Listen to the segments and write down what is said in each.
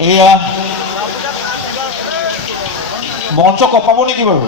এয়া মঞ্চ কপাব নেকি বাৰু?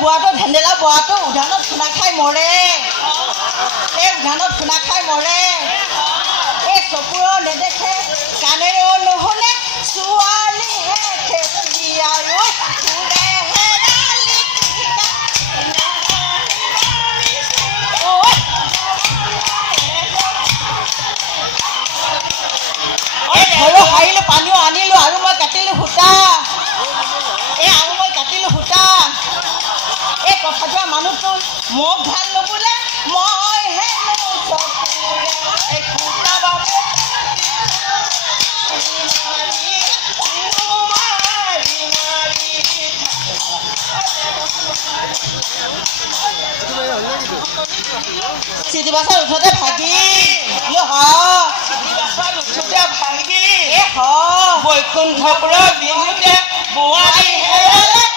বুঢ়াটো ধেন্দেলা বুঢ়াটো উধানত খুনা খাই মৰে। এই উধানত খুনা খাই মৰে। এই চকুৰেও নেদেখে, কাণেৰেও নুশুনে, ছোৱালীহে খেতি আৰু ফুৰে হেৰালি। পাৰিলোঁ পানীও আনিলোঁ আৰু মই কাটিলোঁ সূতা আৰু মই কাটিলোঁ সূতা এই কথা মানুহটো মোক ভাল নবোলে মই এই সূতা বাবে চিটি বাছৰ উঠোতে ভাগি উঠোতে ভাগি বৈকুণ্ঠপুৰৰ বিহুতে বোৱাৰী হেৰালে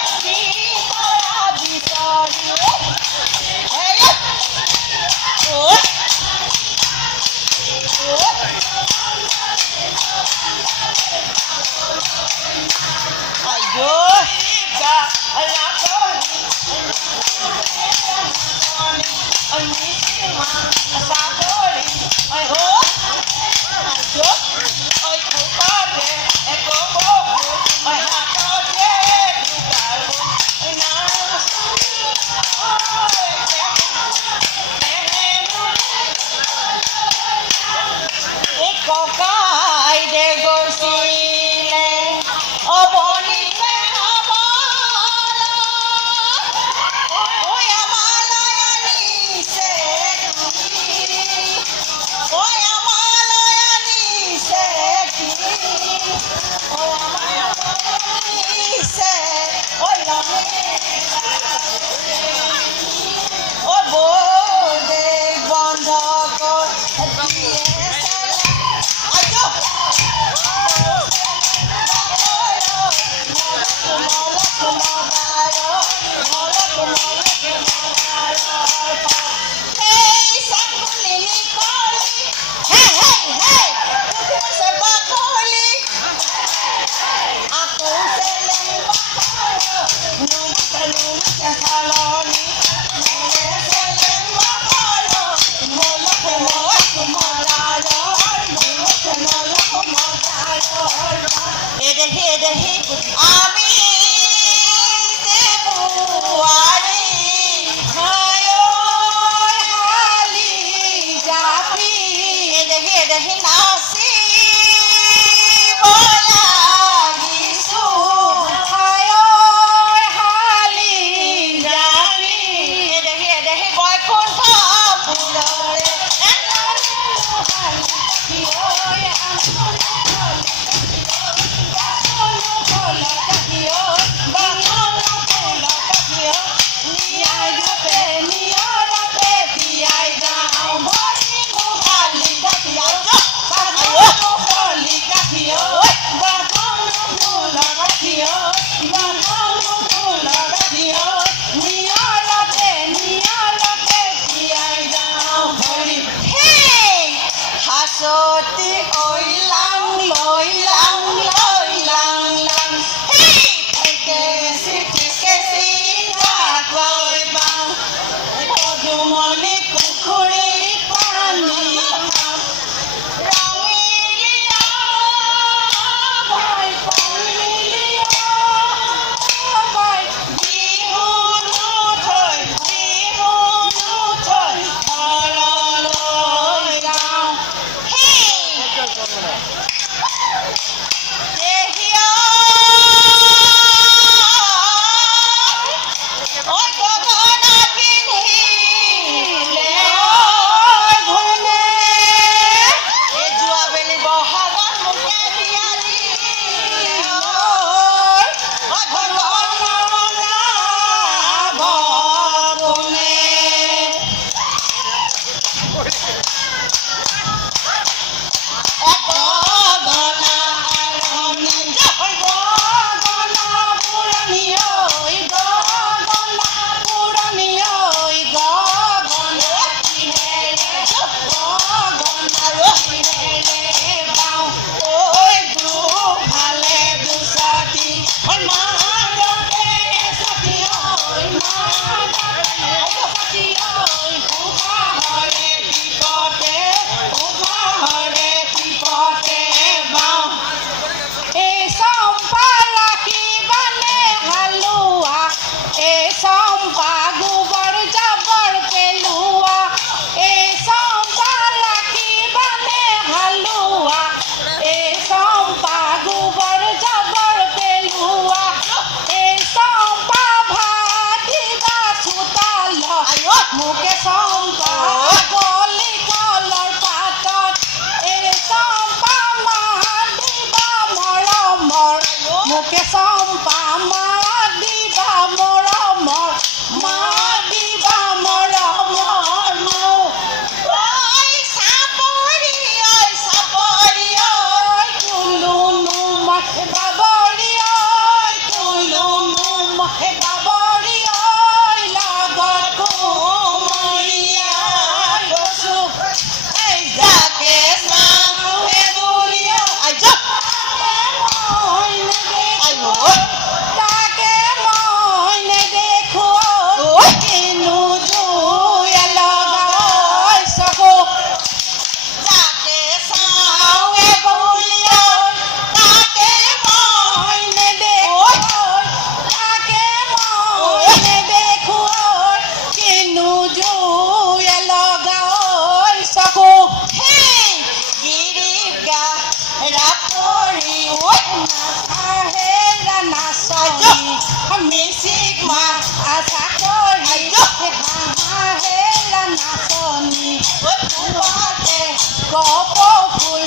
কপৌ ফুল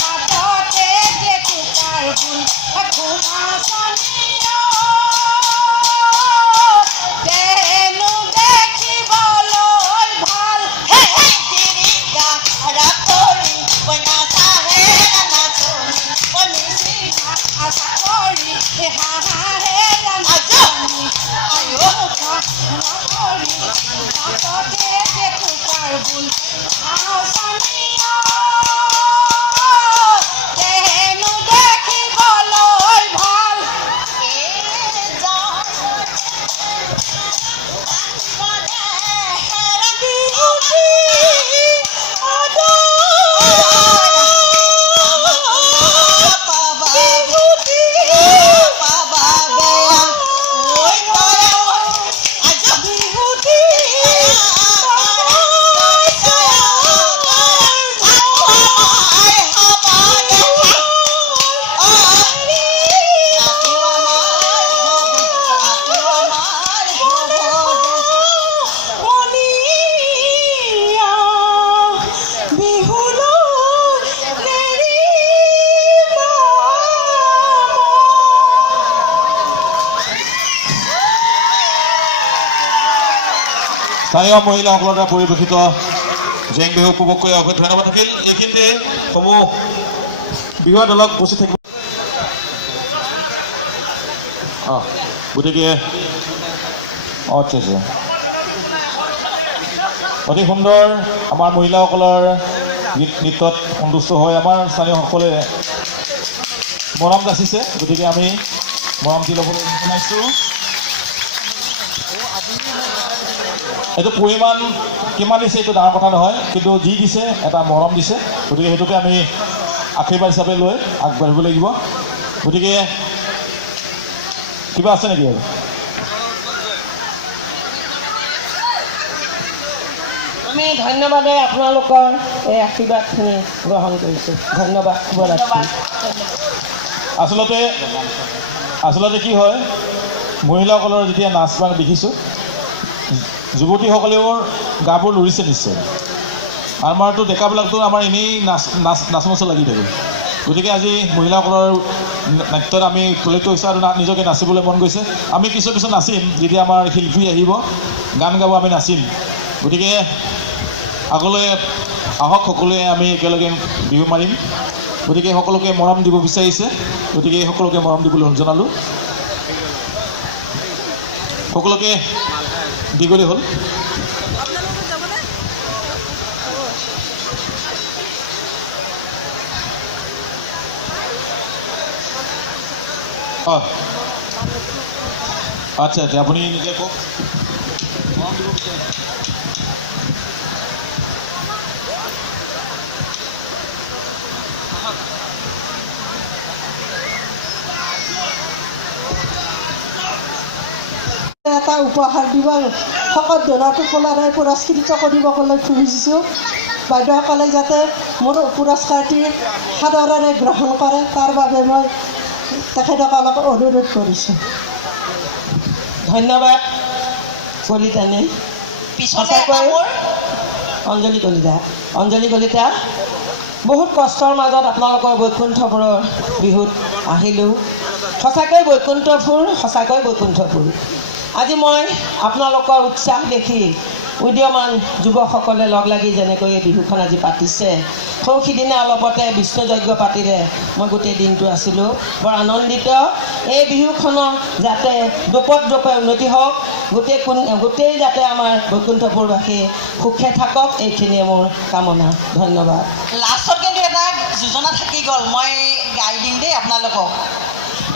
হাততে জেতুকাৰ ফুল ঘুমাচনীয় তেনো দেখিবলৈ ভাল হে হে গিৰিকা ৰাতৰি কইনা চাহে নাচনি কনিছি আশা কৰি হাঁহে নাচনি আয়ো ৰাতৰি হাততে জেতুকাৰ ফুল ঘুমাচনীয় তেনো দেখিবলৈ ভাল স্থানীয় মহিলাসকলৰ দ্বাৰা পৰিৱেশিত জেং বিহু উপভোগ কৰি অশেষ ধন্যবাদ থাকিল। এইখিনিতে সমূহ বিহু দলক উপস্থিত থাকিব। গতিকে আচ্ছা আচ্ছা অতি সুন্দৰ আমাৰ মহিলাসকলৰ গীত নৃত্যত সন্তুষ্ট হৈ আমাৰ স্থানীয়সকলে মৰম যাচিছে। গতিকে আমি মৰম দি ল'বলৈ জনাইছোঁ। এইটো পৰিমাণ কিমান দিছে এইটো ডাঙৰ কথা নহয়, কিন্তু যি দিছে এটা মৰম দিছে। গতিকে সেইটোকে আমি আশীৰ্বাদ হিচাপে লৈ আগবাঢ়িব লাগিব। গতিকে কিবা আছে নেকি আৰু? আমি ধন্যবাদে আপোনালোকৰ এই আশীৰ্বাদখিনি গ্ৰহণ কৰিছোঁ। ধন্যবাদ। আচলতে কি হয়, মহিলাসকলৰ যেতিয়া নাচ বাগ দেখিছোঁ, যুৱতীসকলেও গাবোৰ লৰিছে নিশ্চয়। আমাৰতো ডেকাবিলাকতো আমাৰ এনেই নাচ লাগি থাকে। গতিকে আজি মহিলাসকলৰ নাট্যত আমি প্ৰত্যক্ষ হৈছোঁ আৰু নিজকে নাচিবলৈ মন গৈছে। আমি কিছু নাচিম, যেতিয়া আমাৰ শিল্পী আহিব গান গাব আমি নাচিম। গতিকে আগলৈ আহক, সকলোৱে আমি একেলগে বিহু মাৰিম। গতিকে সকলোকে মৰম দিব বিচাৰিছে, গতিকে সকলোকে মৰম দিবলৈ জনালোঁ। সকলোকে দীঘলী হ'ল। আচ্ছা আচ্ছা, আপুনি নিজে কওক। এটা উপহাৰ দিব শকত ধৰা টোপোলাৰে পুৰস্কৃত কৰিবলৈ খুজিছোঁ। বাইদেউসকলে যাতে মোৰ পুৰস্কাৰটি সাদৰেৰে গ্ৰহণ কৰে, তাৰ বাবে মই তেখেতসকলক অনুৰোধ কৰিছোঁ। ধন্যবাদ কলিতানী। সঁচাকৈ অঞ্জলি কলিতা বহুত কষ্টৰ মাজত আপোনালোকৰ বৈকুণ্ঠপুৰৰ বিহুত আহিলোঁ। সঁচাকৈ বৈকুণ্ঠপুৰ। আজি মই আপোনালোকৰ উৎসাহ দেখি উদীয়মান যুৱকসকলে লগ লাগি যেনেকৈ এই বিহুখন আজি পাতিছে, সৌ সিদিনা অলপতে বিষ্ণুযজ্ঞ পাতিলে মই গোটেই দিনটো আছিলোঁ। বৰ আনন্দিত। এই বিহুখনৰ যাতে দোপত উন্নতি হওক, গোটেই যাতে আমাৰ বৈকুণ্ঠপুৰবাসী সুখে থাকক, এইখিনিয়ে মোৰ কামনা। ধন্যবাদ। লাষ্টত কিন্তু এটা যোজনা থাকি গ'ল, মই গাই দিম দেই আপোনালোকক।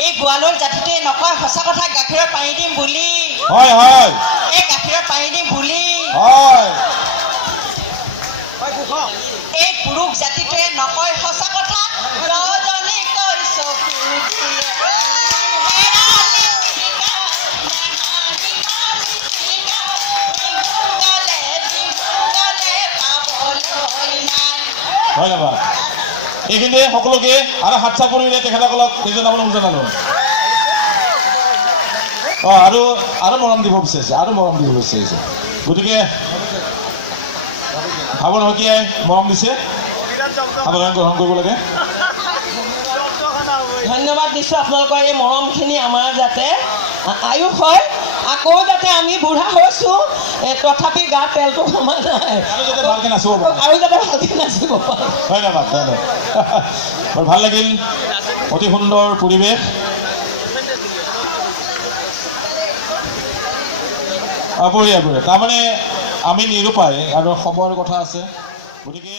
এই গোৱালৰ জাতিটোৱে নকয় সঁচা কথা, গাখীৰৰ পানী দিম বুলি। হয় হয়, এই গাখীৰৰ পানী দিম বুলি হয়। এই পুৰুষ জাতিটোৱে নকয় সঁচা কথা, ৰজনী কৈ চকু দিয়ে ধন্যবাদ। এইখিনিতে সকলোকে আৰু হাত চাপৰিৰে তেখেতসকলক জনাবলৈ জনালোঁ। আৰু মৰম দিব বিচাৰিছে, গতিকে ভাৱন শইকীয়াই মৰম দিছে। সাধাৰণ গ্ৰহণ কৰিব লাগে। ধন্যবাদ দিছোঁ আপোনালোকৰ এই মৰমখিনি আমাৰ যাতে আয়ুস হয়, আকৌ যাতে আমি বুঢ়া হৈছোঁ তথাপি গাত তেলটো সোমা নাই, আৰু যাতে ভালকৈ নাচিব পাৰে। আৰু যাতে ভালকৈ নাচিব পাৰে। ধন্যবাদ ধন্যবাদ। বৰ ভাল লাগিল, অতি সুন্দৰ পৰিৱেশ। বঢ়িয়া বঢ়িয়া। তাৰমানে আমি নিৰূপায় আৰু সময়ৰ কথা আছে, গতিকে